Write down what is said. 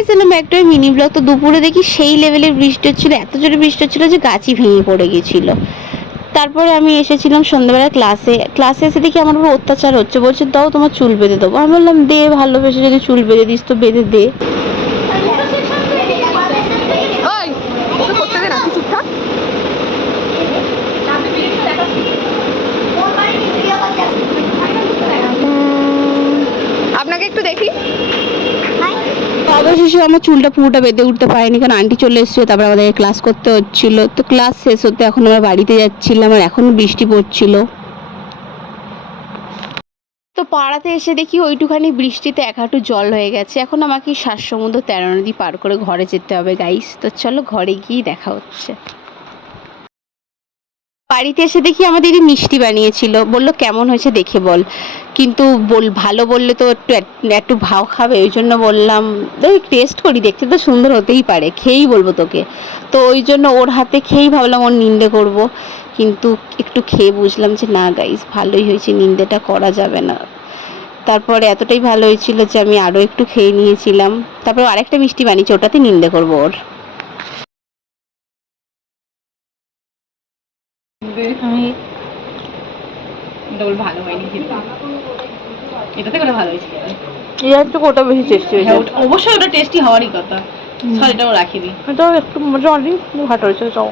Guys, এলাম একটা mini blog. তো দুপুরে দেখি সেই লেভেলের বৃষ্টি হচ্ছিল, এত জোরে বৃষ্টি হচ্ছিল যে গাছই ভেঙে পড়ে গেছিল। তারপরে আমি এসেছিলাম সন্ধ্যাবেলা ক্লাসে এসে দেখি আমার উপর অত্যাচার হচ্ছে, বলছে দাও তোমার চুল বেঁধে দেবো। আমি বললাম দে, ভালোবেসে যদি চুল বেঁধে দিস তো বেঁধে দে। আপনাকে একটু দেখি। অবশেষে আমার চুলটা পুরোটা বেঁধে উঠতে পারিনি, কারণ আন্টি চলে এসেছিল, তারপরে আমাদের ক্লাস করতে হচ্ছিল। তো ক্লাস শেষ হতে এখন আমরা বাড়িতে যাচ্ছিলাম, আর এখন বৃষ্টি পড়ছিল। তো পাড়াতে এসে দেখি ওইটুখানি বৃষ্টিতে এক হাঁটু জল হয়ে গেছে। এখন আমাকে 7 সমুদ্র 13 নদী পার করে ঘরে যেতে হবে গাইস। তো চলো ঘরে গিয়ে দেখা হচ্ছে। বাড়িতে এসে দেখি আমার দিদি মিষ্টি বানিয়েছিল, বললো কেমন হয়েছে দেখে বল। কিন্তু ভালো বললে তো একটু ভাও খাবে, ওই জন্য বললাম টেস্ট করি, দেখতে তো সুন্দর হতেই পারে, খেয়েই বলবো তোকে। তো ওই জন্য ওর হাতে খেয়েই ভাবলাম ওর নিন্দে করব, কিন্তু একটু খেয়ে বুঝলাম যে না গাইস ভালোই হয়েছে, নিন্দেটা করা যাবে না। তারপরে এতটাই ভালো হয়েছিল যে আমি আরও একটু খেয়ে নিয়েছিলাম। তারপর আরেকটা মিষ্টি বানিয়েছি, ওটাতে নিন্দে করবো ওর। আমি ভালো হয়নি, এটাতে করে ভালো হয়েছে। এর থেকে ওটা বেশি টেস্টি হয়েছে। অবশ্যই ওটা টেস্টি হওয়ারই কথা। এটাও রাখিনি, এটাও একটু মোটামুটি ভালো হয়েছে। চাও